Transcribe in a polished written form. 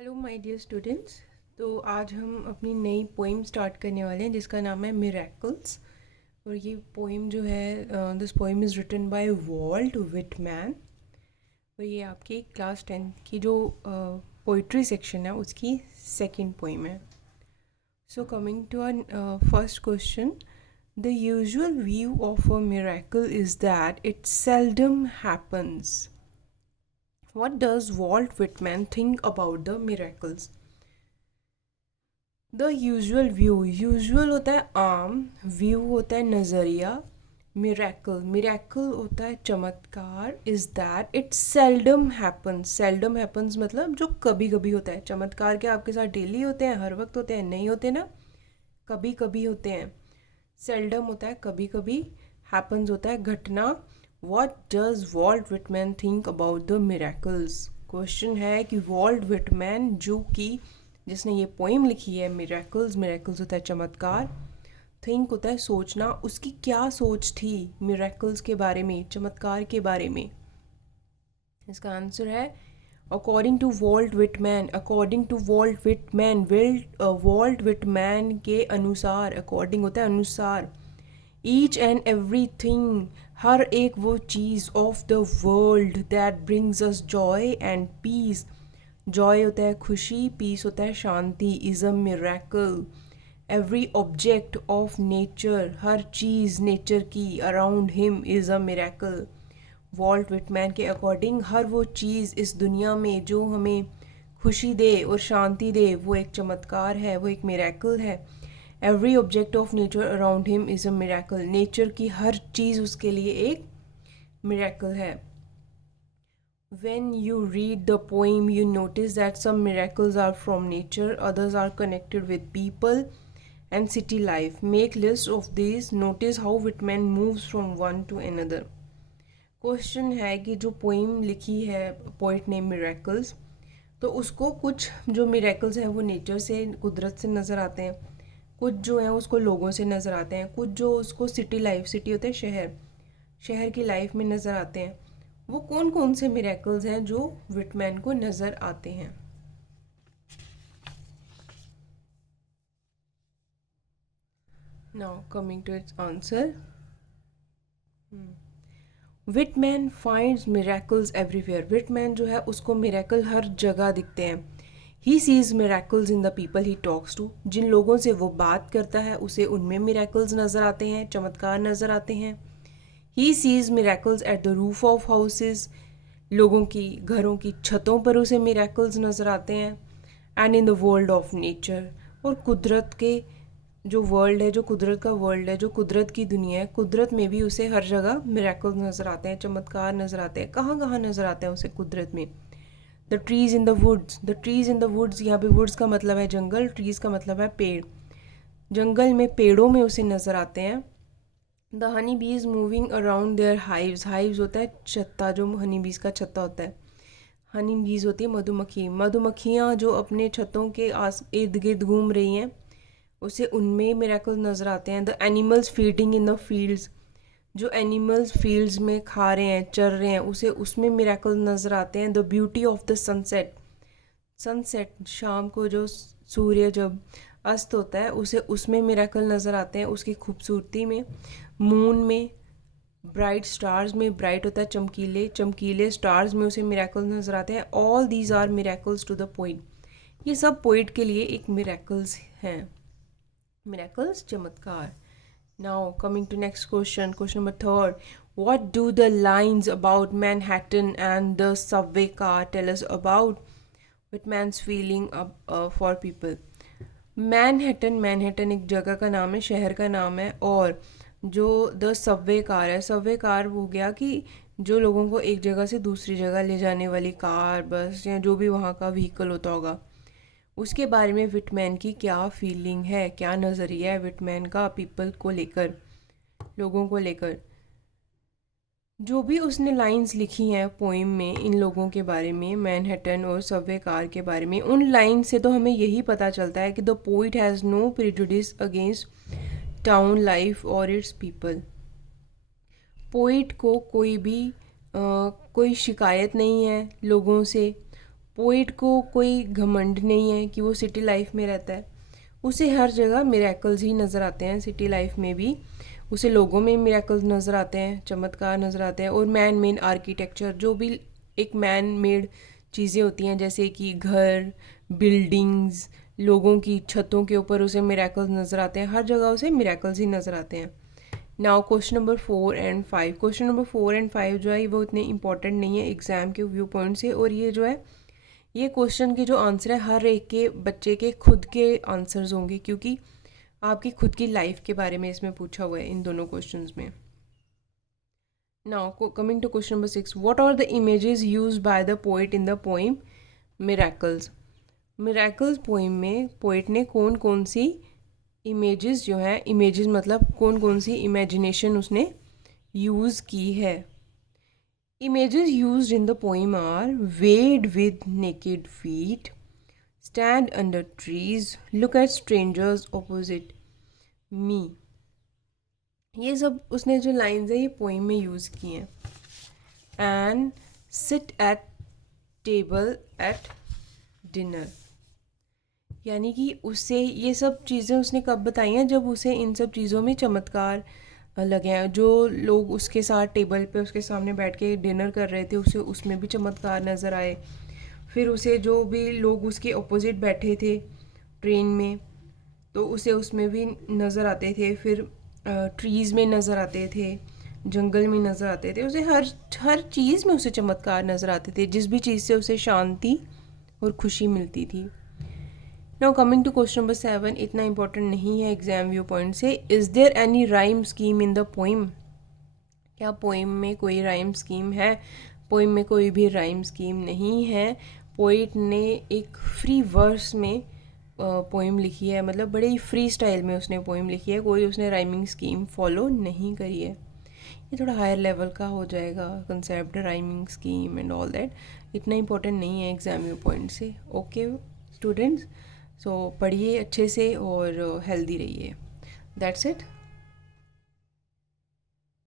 Hello my dear students. तो आज हम अपनी नई पोइम स्टार्ट करने वाले हैं जिसका नाम है मिरेकल्स। और ये पोइम जो है this poem is written by Walt Whitman. और ये आपकी क्लास 10 की जो पोइट्री सेक्शन है उसकी सेकंड पोइम है। So coming to our first question, the usual view of a miracle is that it seldom happens. What does Walt Whitman think about the miracles? The usual view, usual होता है आम, view होता है नज़रिया, miracle, miracle होता है चमत्कार, is that it seldom happens. Seldom happens मतलब जो कभी कभी होता है। चमत्कार क्या आपके साथ डेली होते हैं, हर वक्त होते हैं? नहीं होते ना, कभी कभी होते हैं। सेल्डम होता है कभी कभी, हैपन्स होता है घटना। What does Walt Whitman think about the miracles? Question है कि वॉल्ट विटमैन जो कि जिसने ये पोइम लिखी है मिरेकल्स, मिरेकल्स होता है चमत्कार, थिंक होता है सोचना, उसकी क्या सोच थी मिरेकल्स के बारे में, चमत्कार के बारे में? इसका आंसर है according to Walt Whitman. According to Walt Whitman, Walt Whitman के अनुसार, अकॉर्डिंग होता है अनुसार, ईच एंड एवरी थिंग, हर एक वो चीज़, of the world that brings us joy and peace, joy होता है खुशी, पीस होता है शांति, is a miracle. Every object of nature, हर चीज़ नेचर की around him is a miracle. Walt Whitman के अकॉर्डिंग हर वो चीज़ इस दुनिया में जो हमें खुशी दे और शांति दे वो एक चमत्कार है, वो एक मिरेकल है। Every object of nature around him is a miracle, nature की हर चीज़ उसके लिए एक मिरेकल है। When you read the poem, you notice that some miracles are from nature, others are connected with people and city life. Make list of these. Notice how Whitman moves from one to another. Question है कि जो poem लिखी है poet ने miracles, तो उसको कुछ जो मिरेकल्स हैं वो नेचर से, कुदरत से नज़र आते हैं, कुछ जो हैं उसको लोगों से नज़र आते हैं, कुछ जो उसको सिटी लाइफ, सिटी होते हैं शहर, शहर की लाइफ में नज़र आते हैं। वो कौन कौन से मिरेकल्स हैं जो विटमैन को नज़र आते हैं? Now coming to its answer, Whitman finds miracles everywhere. Whitman जो है उसको मिरेकल हर जगह दिखते हैं। He sees miracles in the people he talks to, जिन लोगों से वो बात करता है उसे उनमें मिरेकल्स नज़र आते हैं, चमत्कार नज़र आते हैं। He sees miracles at the roof of houses, लोगों की घरों की छतों पर उसे मिरेकल्स नज़र आते हैं। And in the world of nature, और कुदरत के जो वर्ल्ड है, जो कुदरत का वर्ल्ड है, जो कुदरत की दुनिया है, कुदरत में भी उसे हर जगह मिरेकल्स नज़र आते हैं, चमत्कार नज़र आते हैं। कहाँ कहाँ नज़र आते हैं उसे कुदरत में? The trees in the woods, the trees in the woods, यहाँ पे वुड्स का मतलब है जंगल, ट्रीज़ का मतलब है पेड़, जंगल में पेड़ों में उसे नज़र आते हैं। The honey bees moving around their hives, hives होता है छत्ता, जो हनी बीज का छत्ता होता है। हनी बीज होती है मधुमक्खी, मधुमक्खियाँ जो अपने छतों के आस इर्द गिर्द घूम रही हैं उसे उनमें मिरेकल नज़र आते हैं। The animals feeding in the fields, जो एनिमल्स फील्ड्स में खा रहे हैं, चर रहे हैं, उसे उसमें मिरेकल नज़र आते हैं। The beauty of the sunset, sunset शाम को जो सूर्य जब अस्त होता है उसे उसमें मिरेकल नज़र आते हैं, उसकी खूबसूरती में। मून में, ब्राइट स्टार्स में, ब्राइट होता है चमकीले, चमकीले स्टार्स में उसे मिरेकल नज़र आते हैं। All these are miracles to the poet, ये सब पोइट के लिए एक मिरेकल्स हैं, मिरेकल्स चमत्कार। Now coming to next question, question number third, what do the lines about Manhattan and the subway car tell us about Whitman's feeling for people? Manhattan, Manhattan एक जगह का नाम है, शहर का नाम है। और जो द सबवे कार है, सबवे कार हो गया कि जो लोगों को एक जगह से दूसरी जगह ले जाने वाली कार, बस या जो भी वहाँ का व्हीकल होता होगा, उसके बारे में विटमैन की क्या फीलिंग है, क्या नज़रिया है विटमैन का पीपल को लेकर, लोगों को लेकर। जो भी उसने लाइंस लिखी हैं पोइम में इन लोगों के बारे में, मैनहट्टन और सबवे कार के बारे में, उन लाइन से तो हमें यही पता चलता है कि the poet has no prejudice against town life और इट्स पीपल। पोइट को कोई भी कोई शिकायत नहीं है लोगों से, पोइट को कोई घमंड नहीं है कि वो सिटी लाइफ में रहता है, उसे हर जगह मिरेकल्स ही नज़र आते हैं। सिटी लाइफ में भी उसे लोगों में मिरेकल्स नज़र आते हैं, चमत्कार नज़र आते हैं। और मैन मेड आर्किटेक्चर, जो भी एक मैन मेड चीज़ें होती हैं जैसे कि घर, बिल्डिंग्स, लोगों की छतों के ऊपर उसे मिरेकल्स नज़र आते हैं, हर जगह उसे मिरेकल्स ही नज़र आते हैं। Now question number 4 and 5। Question number 4 and 5 जो है वो इतने इंपॉर्टेंट नहीं है एग्ज़ाम के व्यू पॉइंट से, और ये जो है ये क्वेश्चन के जो आंसर है हर एक के बच्चे के खुद के आंसर्स होंगे, क्योंकि आपकी खुद की लाइफ के बारे में इसमें पूछा हुआ है इन दोनों क्वेश्चंस में। Now coming to question number 6, what are the images used by the poet in the poem miracles. Miracles poem में पोएट ने कौन कौन सी इमेजेस जो है, इमेजेस मतलब कौन कौन सी इमेजिनेशन उसने यूज़ की है। Images used in the poem are wade with naked feet, stand under trees, look at strangers opposite me। ये सब उसने जो लाइन्स है ये पोइम में यूज़ की हैं। And sit at table at dinner, यानी कि उसे ये सब चीज़ें उसने कब बताई हैं, जब उसे इन सब चीज़ों में चमत्कार लगे हैं। जो लोग उसके साथ टेबल पे उसके सामने बैठ के डिनर कर रहे थे उसे उसमें भी चमत्कार नज़र आए। फिर उसे जो भी लोग उसके अपोजिट बैठे थे ट्रेन में तो उसे उसमें भी नज़र आते थे। फिर ट्रीज़ में नज़र आते थे, जंगल में नज़र आते थे, उसे हर चीज़ में उसे चमत्कार नज़र आते थे, जिस भी चीज़ से उसे शांति और खुशी मिलती थी। Now coming to question number 7, इतना इंपॉर्टेंट नहीं है एग्जाम व्यू पॉइंट से। Is there any rhyme scheme in the poem, क्या पोइम में कोई राइम स्कीम है। पोइम में कोई भी राइम स्कीम नहीं है। पोइट ने एक फ्री वर्स में पोइम लिखी है, मतलब बड़े ही फ्री स्टाइल में उसने पोइम लिखी है, कोई उसने राइमिंग स्कीम फॉलो नहीं करी है। ये थोड़ा हायर लेवल का हो जाएगा concept, rhyming scheme and all that, इतना इंपॉर्टेंट नहीं है एग्जाम व्यू पॉइंट से। ओके स्टूडेंट्स, सो पढ़िए अच्छे से और हेल्दी रहिए। That's it.